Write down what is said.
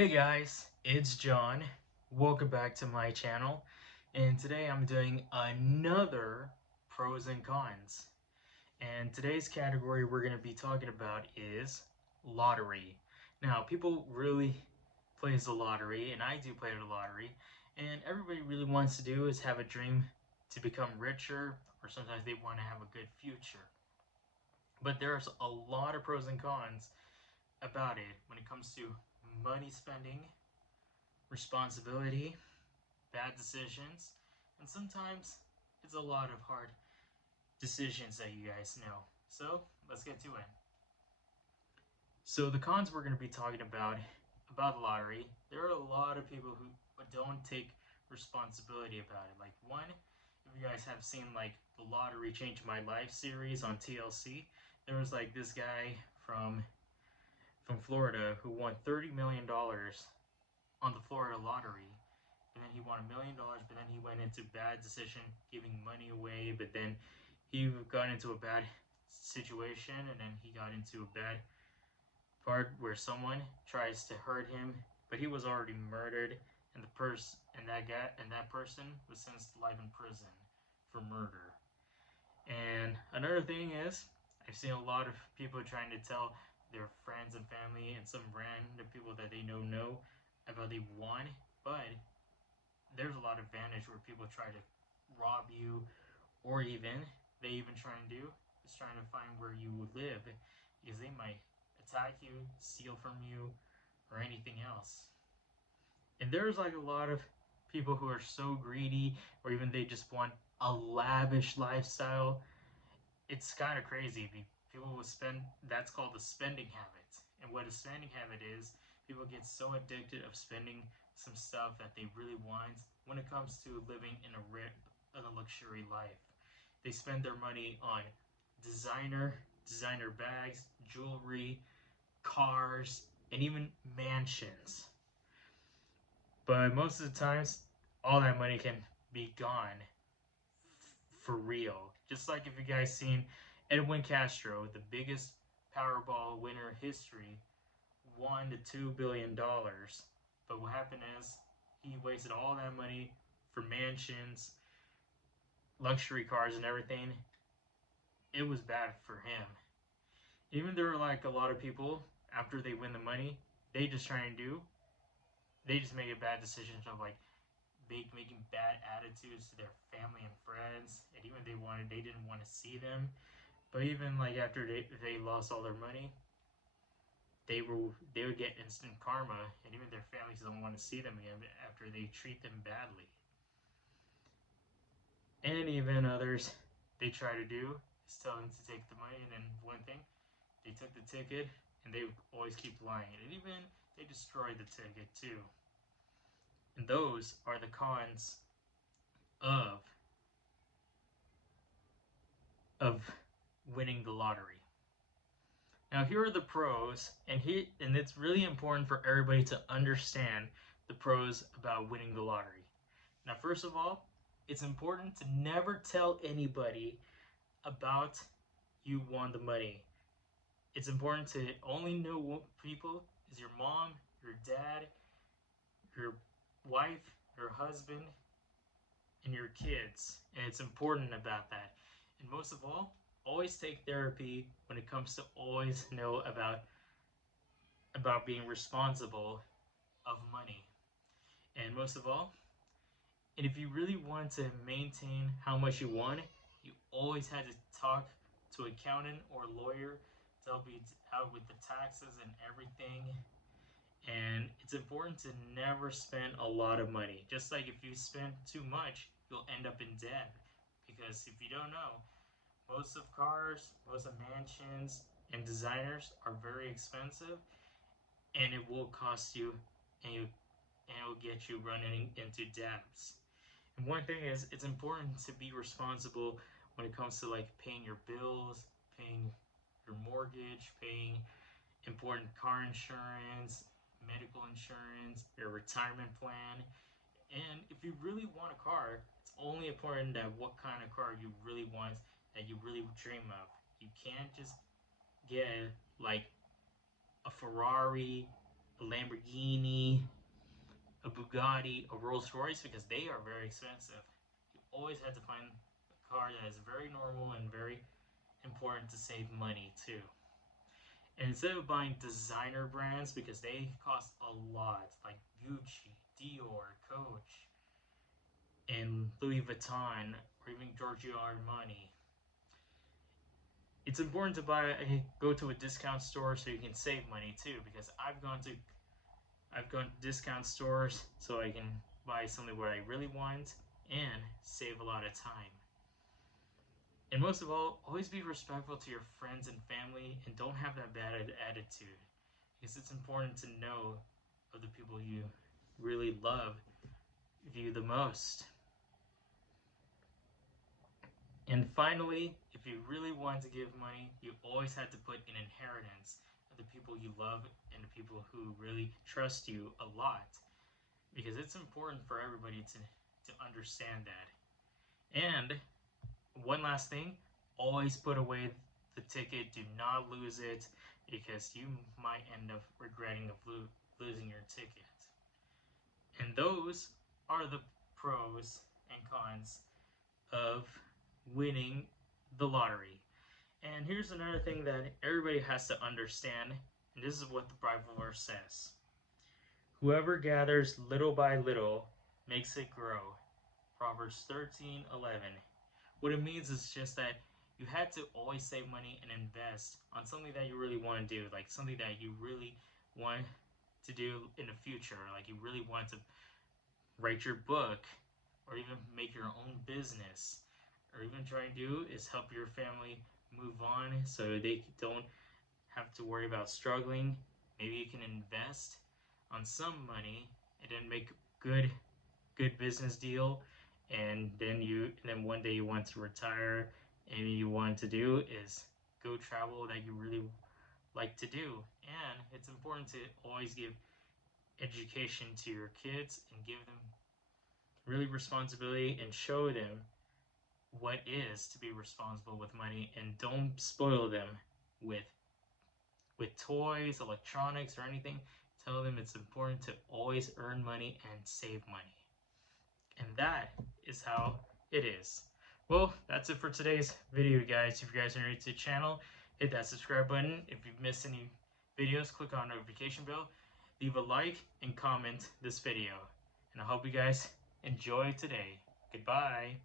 Hey guys, it's John. Welcome back to my channel. And today I'm doing another pros and cons. And today's category we're going to be talking about is lottery. Now, people really plays the lottery, and I do play the lottery, and everybody really wants to do is have a dream to become richer, or sometimes they want to have a good future. But there's a lot of pros and cons about it when it comes to money spending, responsibility, bad decisions, and sometimes it's a lot of hard decisions that you guys know. So let's get to it. So the cons we're going to be talking about the lottery, there are a lot of people who don't take responsibility about it. Like one, if you guys have seen like the Lottery Changed My Life series on TLC, there was like this guy from Florida who won $30 million on the Florida lottery, and then he won $1 million, but then he went into bad decision giving money away, but then he got into a bad situation, and then he got into a bad part where someone tries to hurt him, but he was already murdered, and that person was sentenced to life in prison for murder. And another thing is, I've seen a lot of people trying to tell their friends and family and some random people that they know about they won, but there's a lot of advantage where people try to rob you, or even they even try and do is trying to find where you would live because they might attack you, steal from you, or anything else. And there's like a lot of people who are so greedy, or even they just want a lavish lifestyle. It's kind of crazy. People will spend. That's called the spending habit. And what a spending habit is, people get so addicted of spending some stuff that they really want when it comes to living in a luxury life. They spend their money on designer bags, jewelry, cars, and even mansions. But most of the times, all that money can be gone for real. Just like if you guys seen Edwin Castro, the biggest Powerball winner in history, won the $2 billion. But what happened is he wasted all that money for mansions, luxury cars, and everything. It was bad for him. Even there are like a lot of people after they win the money, they just try and do. They just make a bad decision of like making bad attitudes to their family and friends, and even they didn't want to see them. But even like after they lost all their money, they would get instant karma, and even their families don't want to see them again after they treat them badly. And even others, they try to do is tell them to take the money, and then one thing, they took the ticket, and they always keep lying, and even they destroy the ticket too. And those are the cons of of winning the lottery. Now here are the pros, and it's really important for everybody to understand the pros about winning the lottery. Now, first of all, it's important to never tell anybody about you won the money. It's important to only know people is your mom, your dad, your wife, your husband, and your kids. And it's important about that. And most of all, always take therapy when it comes to always know about being responsible of money. And most of all, and if you really want to maintain how much you want, you always had to talk to an accountant or lawyer to help you out with the taxes and everything. And it's important to never spend a lot of money. Just like if you spend too much, you'll end up in debt. Because if you don't know, most of cars, most of mansions, and designers are very expensive, and it will cost you, and it will get you running into debts. And one thing is, it's important to be responsible when it comes to like paying your bills, paying your mortgage, paying important car insurance, medical insurance, your retirement plan. And if you really want a car, it's only important that what kind of car you really want, that you really dream of. You can't just get like a Ferrari, a Lamborghini, a Bugatti, a Rolls Royce, because they are very expensive. You always have to find a car that is very normal and very important to save money too. And instead of buying designer brands, because they cost a lot, like Gucci, Dior, Coach, and Louis Vuitton, or even Giorgio Armani, it's important to go to a discount store so you can save money too. Because I've gone to discount stores so I can buy something what I really want and save a lot of time. And most of all, always be respectful to your friends and family, and don't have that bad attitude, because it's important to know of the people you really love you the most. And finally, if you really want to give money, you always have to put an inheritance of the people you love and the people who really trust you a lot, because it's important for everybody to understand that. And one last thing, always put away the ticket. Do not lose it, because you might end up regretting losing your ticket. And those are the pros and cons of winning the lottery. And here's another thing that everybody has to understand, and this is what the Bible verse says. Whoever gathers little by little makes it grow. Proverbs 13:11. What it means is just that you have to always save money and invest on something that you really want to do, like something that you really want to do in the future, like you really want to write your book, or even make your own business, or even try to do is help your family move on so they don't have to worry about struggling. Maybe you can invest on some money and then make good business deal, and then one day you want to retire and you want to do is go travel that you really like to do. And it's important to always give education to your kids and give them really responsibility and show them what is to be responsible with money, and don't spoil them with toys, electronics, or anything. Tell them it's important to always earn money and save money. And that is how it is. Well, that's it for today's video, guys. If you guys are new to the channel, hit that subscribe button. If you've missed any videos, click on the notification bell. Leave a like and comment this video. And I hope you guys enjoy today. Goodbye.